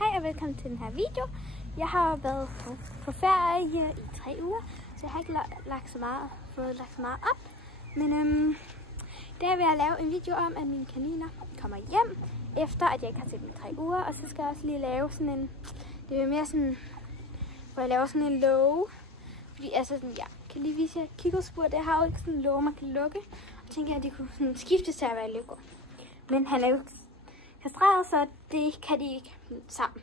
Hej og velkommen til den her video. Jeg har været på ferie i 3 uger, så jeg har ikke fået lagt så meget op. Men det er ved at lave en video om, at mine kaniner kommer hjem, efter at jeg ikke har set dem i 3 uger. Og så skal jeg også lige lave sådan en, det er mere sådan, hvor jeg laver sådan en låge. Fordi altså sådan, jeg kan lige vise jer Kikko-spur, det har jo ikke sådan en låge, man kan lukke. Og tænker jeg, at de kunne sådan skifte til at være i løbegård. Men han er jo kastreret, så det kan de ikke sammen.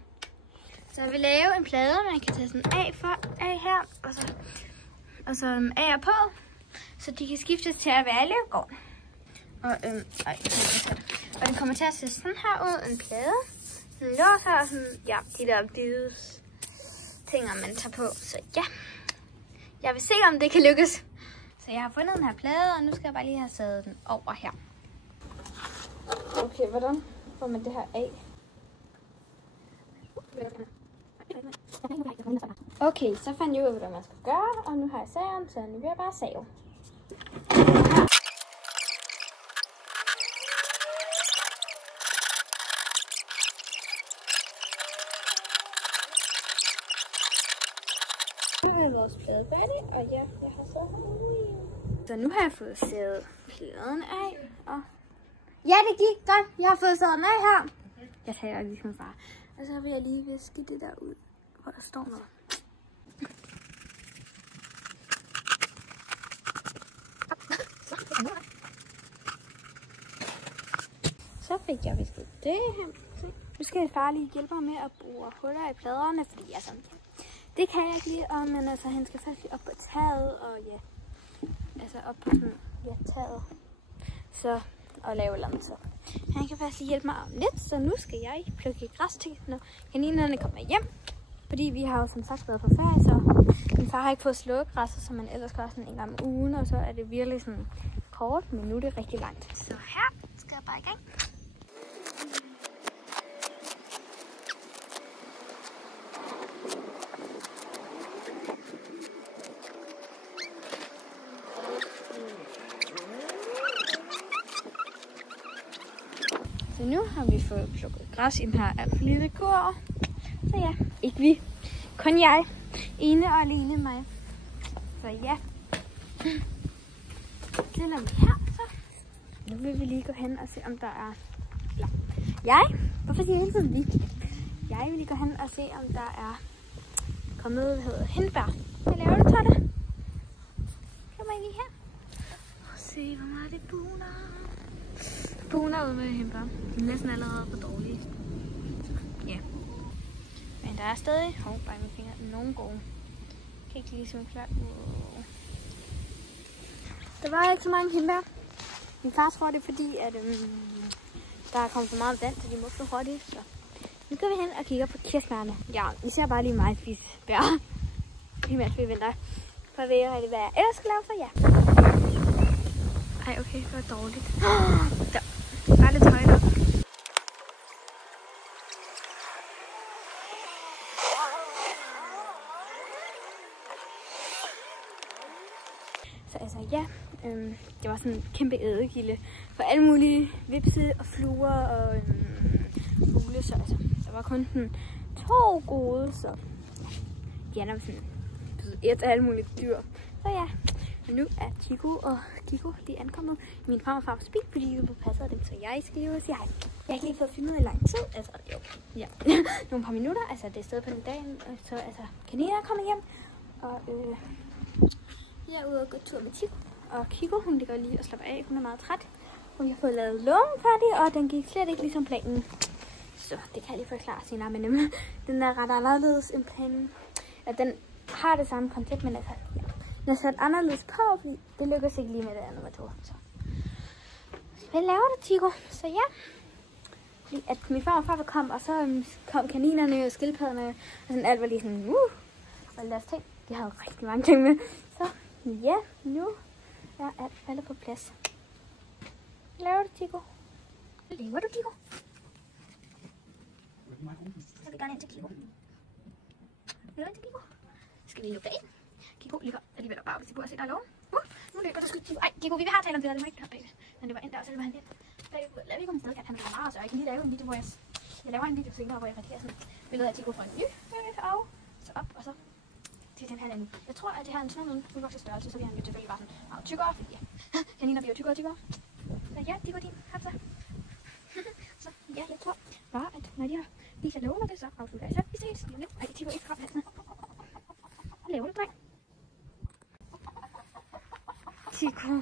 Så jeg vil lave en plade, man kan tage sådan af her, og så af og på, så de kan skiftes til at være i løbegård. Og den kommer til at se sådan her ud, en plade. Den låser og sådan, ja, de der hvide ting, man tager på. Så ja, jeg vil se, om det kan lykkes. Så jeg har fundet den her plade, og nu skal jeg bare lige have sat den over her. Okay, hvordan får man det her af? Okay, så fandt jeg ud af, hvad man skal gøre, og nu har jeg saven, så nu vil jeg bare save. Nu er vores plade færdig, og ja, jeg har så så nu har jeg fået savet pladen af, og ja, det gik godt. Jeg har fået savet den af her. Jeg tager lige som far. Og så vil jeg lige viske det der ud, hvor der står noget. Så fik jeg visket det her. Nu skal far lige hjælpe mig med at bruge huller i pladerne, fordi altså, det kan jeg ikke lige, men altså, han skal først lige op på taget, og ja, altså op på sådan, ja, taget, så, og lave et eller andet så. Han kan faktisk lige hjælpe mig om lidt, så nu skal jeg plukke græs til, når kaninerne kommer hjem. Fordi vi har jo som sagt været på ferie, så min far har ikke fået slået græsset, som man ellers gør sådan en gang om ugen, og så er det virkelig sådan kort, men nu er det rigtig langt. Så her skal jeg bare i gang. Så nu har vi fået plukket græs i den her alt for lille kurv. Så ja, ikke vi. Kun jeg. Ene og alene mig. Så ja. Det lader vi her, så. Nu vil vi lige gå hen og se, om der er... Hvorfor siger jeg hele tiden vi? Jeg vil lige gå hen og se, om der er kommet, hindbær. Hvad laver du, Totte? Kom lige her. Og se, hvor meget det buner. Buner ud med hindbær. De er næsten allerede for dårlige. Ja. Men der er stadig... bare mine fingre. Nogle gode. Jeg kan ikke lige se mig klart. Der var ikke så mange hindbær. Min far tror, det er fordi, at der er kommet for meget vand, så de må så hurtigt. Så nu går vi hen og kigger på kirsebærne. Ja, I ser bare lige mig spise bær. Lige mens vi venter. For at vide rigtig, hvad jeg ellers skal lave, så ja. Ej, okay, det var dårligt. Der. Bare lidt højt op. Så altså ja, det var sådan en kæmpe ædegilde for alle mulige vipse og fluer og fugle, så altså, der var kun 2 gode, så ja, der var sådan et af alle mulige dyr. Så ja, men nu er Chico og Kikko lige ankommet. Min far og far på speed, fordi de passer dem, så jeg skal lige ud og sige hej. Jeg har ikke lige fået filmet i lang tid, altså jo, ja, nogle par minutter, altså det er stadig på den dagen, så altså kaniner kommer hjem, og jeg er ude og gå tur med Chico, og Kikko, hun ligger lige og slapper af, hun er meget træt. Hun har fået lavet lågen færdig, og den gik slet ikke ligesom planen. Så det kan jeg lige forklare senere, men den er ret anderledes end planen. At den har det samme koncept, men altså, ja, den er sat anderledes på, fordi det lykkes ikke lige med det andet metode. Så hvad laver du, Chico? Så ja, fordi at min far og far kom, og så kom kaninerne og skildpadderne, og sådan alt var lige sådan, og lad os tænke, de havde rigtig mange ting med. Så ja, nu er alt faldet på plads. Hvad laver du, Chico? Hvad laver du, Chico? Så vi gerne ind til Kikko. Vil du ind til Kikko? Skal vi lukke dig ind? Kikko ligger alligevel bare, hvis I burde se dig alene. Nu løber der skyld Kikko. Ej, Kikko, vi vil have talt om det her, det må ikke have bagved. Men det var ind der, og så løber han ind. Lad vi komme afsted, han kan meget, så jeg kan lige lave en video, hvor jeg Jeg laver en video senere, hvor jeg redigerer sådan billeder af Tico fra en ny og så op, og så til den her anden. Jeg tror, at det her er en sådan en fuldvokset størrelse, så bliver han jo selvfølgelig bare sådan meget tykkere, fordi ja, kaniner bliver jo tykkere og tykkere. Så ja, de går din. Hop så. Så ja, jeg tror bare, at når de har lige kan love mig det, så afslutter jeg så. Vi ses. Ej, Tico ikke frem halsen. Hvad laver du, dreng? Tico.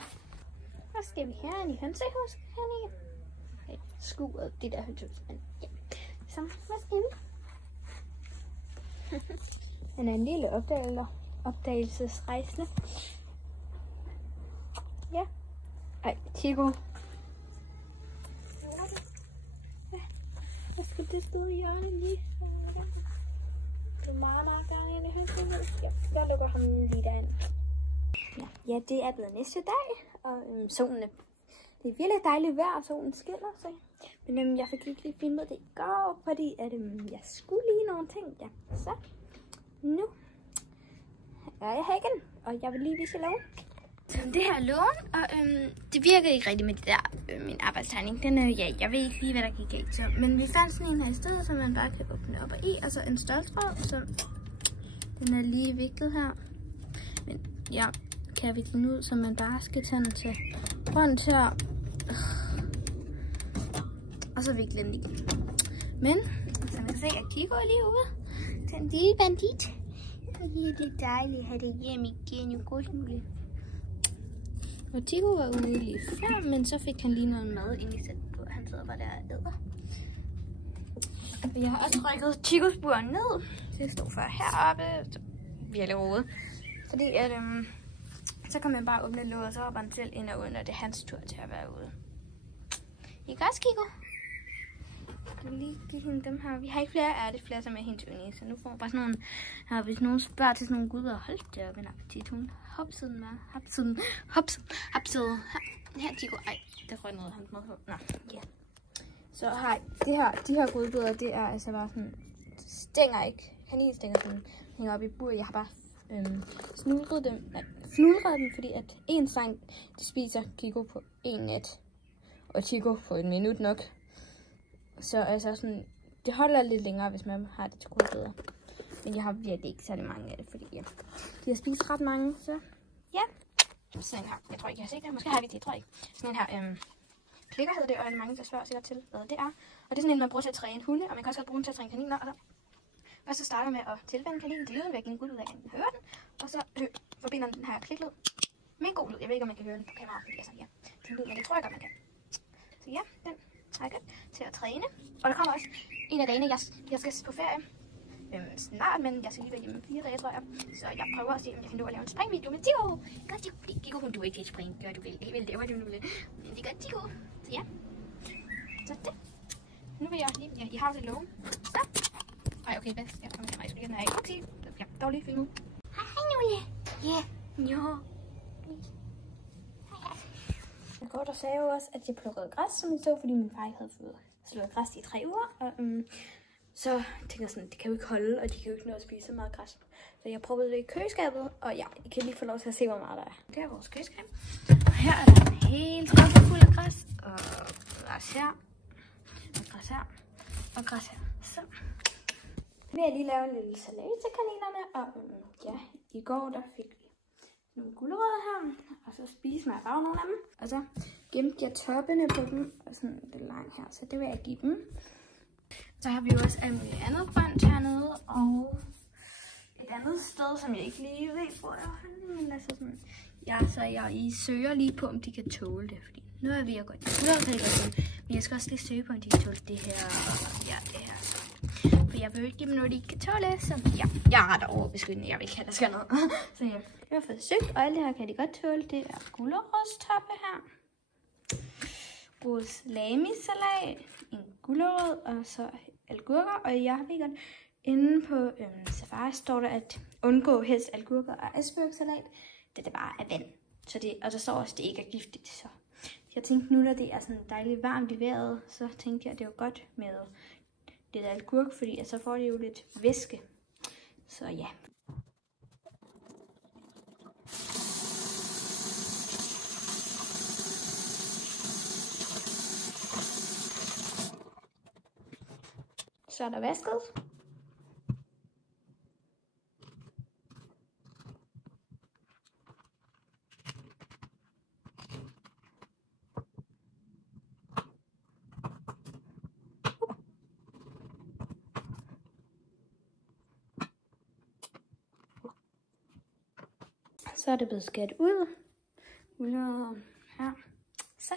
Hvad skal vi herinde i hønsehus? Herinde i skuret, det der hønsehus. Ja. Så, hvad inde? Han er en lille opdagelsesrejsende. Ja. Ej, Tico. Hvad skal det stå i hjørnet lige? Det er meget gang ind i hønsehus. Ja, jeg lukker ham lige derind. Ja, det er blevet næste dag, og solen er... Det er virkelig dejligt vejr, og solen skinner sig. Men jeg fik ikke lige filmet det i går, fordi at, jeg skulle lige nogle ting. Ja, så nu er jeg her igen, og jeg vil lige vise lågen. Det her er lågen, og det virker ikke rigtigt med det der, min arbejdstegning. Den er ja, jeg ved ikke lige, hvad der gik galt. Men vi fandt sådan en her i stedet, som man bare kan åbne op og i, og så en ståltråd, så den er lige viklet her. Men ja, kan jeg vikle den ud, så man bare skal tage den til rundt her. Og så vikle den igen. Men, så man kan se, at Tico er lige ude. Den lille bandit. Det er dejligt at have det hjem igen. Jo godt muligt. Og Tico var ude lige før, men så fik han lige noget mad ind i sættet. Han sidder bare der og æder. Jeg har også rykket Ticos bur ned. Det stod før heroppe. Så virkelig rodet. Fordi at, så kan man bare åbne låget, og så hopper han selv ind og ud, når det er hans tur til at være ude. Ikke også, Kiko? Jeg vil lige give hende dem her. Vi har ikke flere ærteflærer, som er hendes yndling, så nu får hun bare sådan nogle her. Hvis nogen spørger til sådan nogle guder, hold da op en appetit. Hun hopsede med. Hopsede. Her, Tico. Ej, der røg noget, han må på. Nå, ja. Så hej, de her godbidder, det er altså bare sådan, stænger ikke. Kaninstænger, sådan hænger op i buret. Jeg har bare fnulret dem, fordi at en sang, de spiser Kiko på en nat, og Tico på en minut nok. Så altså sådan, det holder lidt længere, hvis man har det til godbidder. Men jeg har virkelig ikke særlig mange af det, fordi ja, de har spist ret mange, så ja. Sådan her, jeg tror ikke, jeg har set det. Måske har vi det, jeg tror ikke. Sådan en her, klikker hedder det, og mange, der spørger sikkert til, hvad det er. Og det er sådan en, man bruger til at træne hunde, og man kan også godt bruge den til at træne kaniner. Og så starter med at tilvænde kaninen til lyden ved at give en god lyd af, at høre den. Og så forbinder den her kliklyd med en god lyd. Jeg ved ikke, om man kan høre den på kameraet, fordi altså, ja, det er en lyd, men det tror jeg godt, man kan. Så ja, den trækker til at træne. Og der kommer også en af dagene, jeg skal på ferie. Snart, men jeg skal lige være hjemme 4 dage, tror jeg. Så jeg prøver at se, om jeg kan nå at lave en springvideo med Tico. Godt, Tico. Tico, hun du ikke til spring. Gør du vel. Jeg vil lave det nu. Men det gør Tico. Så ja. Så det. Nu vil jeg lige... Ja, I har det lågen. Stop. Ej, okay, hvad? Jeg kommer her. Jeg skal lige den her. Okay. Ja, dårlig film. Hej, Nulle. Ja. Jo. Jeg går og sagde jo også, at jeg plukkede græs, som I så, fordi min far ikke havde fået slået græs i 3 uger. Og så tænker jeg sådan, det kan jo ikke holde, og de kan jo ikke nå at spise så meget græs. Så jeg prøvede det i køleskabet, og ja, I kan lige få lov til at se, hvor meget der er. Det er vores køleskab. Og her er der en hel skuffe fuld af græs, og græs her, og græs her, og græs her. Så vil jeg lige lave en lille salat til kaninerne, og ja, i går der fik vi nogle gulerødder her, og så spiste mig bare nogle af dem. Og så gemte jeg toppene på dem, og sådan lidt langt her, så det vil jeg give dem. Så har vi jo også alt muligt andet grønt hernede, og et andet sted, som jeg ikke lige ved, hvor jeg har. Men altså sådan, ja, så I søger lige på, om de kan tåle det, fordi nu er vi jo godt. Men jeg skal også lige søge på, om de kan tåle det her, og ja, det her. For jeg vil jo ikke give dem noget, de ikke kan tåle, så ja, jeg er ret overbeskyttende, jeg vil ikke have, der skal noget. Så ja, jeg har fået søgt, og alt det her kan de godt tåle. Det er gulerødstoppe her. Vores salami-salat, en gulerod, og så agurker, og jeg ved godt, inde på Safari står der, at undgå helst agurker og icebergsalat, det er bare af vand. Så det, og der står også, at det ikke er giftigt. Så jeg tænkte nu, når det er sådan dejligt varmt i vejret, så tænkte jeg, at det var godt med det der agurk, fordi så får det jo lidt væske. Så ja. Så er der vasket. Så er det blevet skæret ud. Her. Så.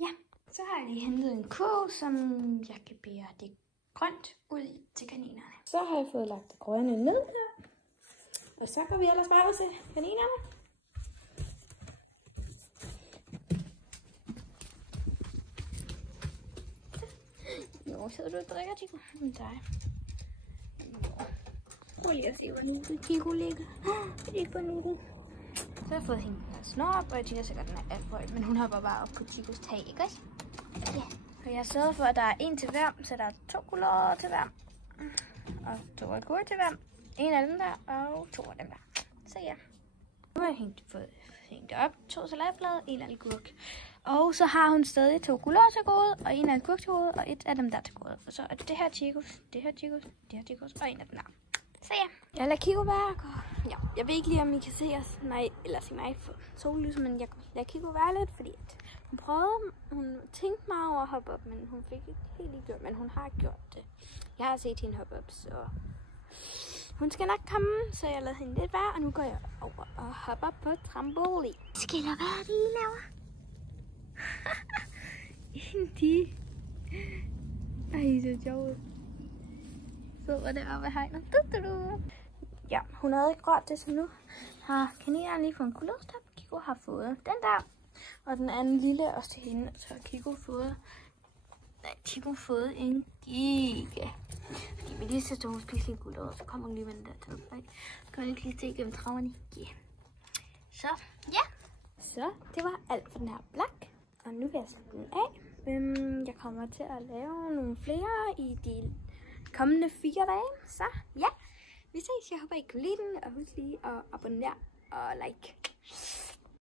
Ja. Så har jeg lige hentet en kurv, som jeg kan bære det grønt ud til kaninerne. Så har jeg fået lagt det grønne ned her. Og så går vi ellers bare ud til kaninerne. Jo, sidder du og drikker, Chico? Nej. Prøv lige at se, hvor nuttet Chico ligger. Det er for nuttet. Så har jeg fået hende snor, og jeg tænker sikkert, at den er alt for høj, men hun hopper bare op på Chicos tag, ikke også? Ja. Og jeg har sørget for, at der er en til hver, så der er 2 gulerødder til hver. Og 2 agurker til hver. En af dem der, og 2 af dem der. Så ja. Nu har jeg fået hængt op. 2 salatblade, 1 agurk. Og så har hun stadig 2 gulerødder til gode, og 1 agurk til gode, og 1 af dem der til gode. Og så er det her Chicos, det her Chicos, det her Chicos, og 1 af dem der. Så ja. Jeg lader Kiko være. Ja, jeg ved ikke lige, om I kan se os. Nej, eller se mig for sollys, men jeg lader Kiko være lidt, fordi at hun prøvede, hun tænkte mig over at hoppe op, men hun fik ikke helt lige gjort, men hun har gjort det. Jeg har set hende hoppe op, så hun skal nok komme, så jeg lader hende lidt være, og nu går jeg over og hopper på trampolin. Skal jeg hvad er det, I laver? Indy. Ej, så sjovt. Så var det oppe ved hegnet. Ja, hun havde ikke rørt det, så nu har kaninerne lige fået en gulerødstop. Kiko har fået den der, og den anden lille også til hende. Så har Kiko fået en giga. Fordi med lige så hun spiser en gulerød, så kommer hun lige med den der til. Så kan hun ikke lige se igennem traverne. Yeah. Så, ja. Så, det var alt for den her blok. Og nu vil jeg sætte den af. Jeg kommer til at lave nogle flere i de kommende 4 dage. Så ja, vi ses. Jeg håber, I kan lide den. Og husk lige at abonnere og like.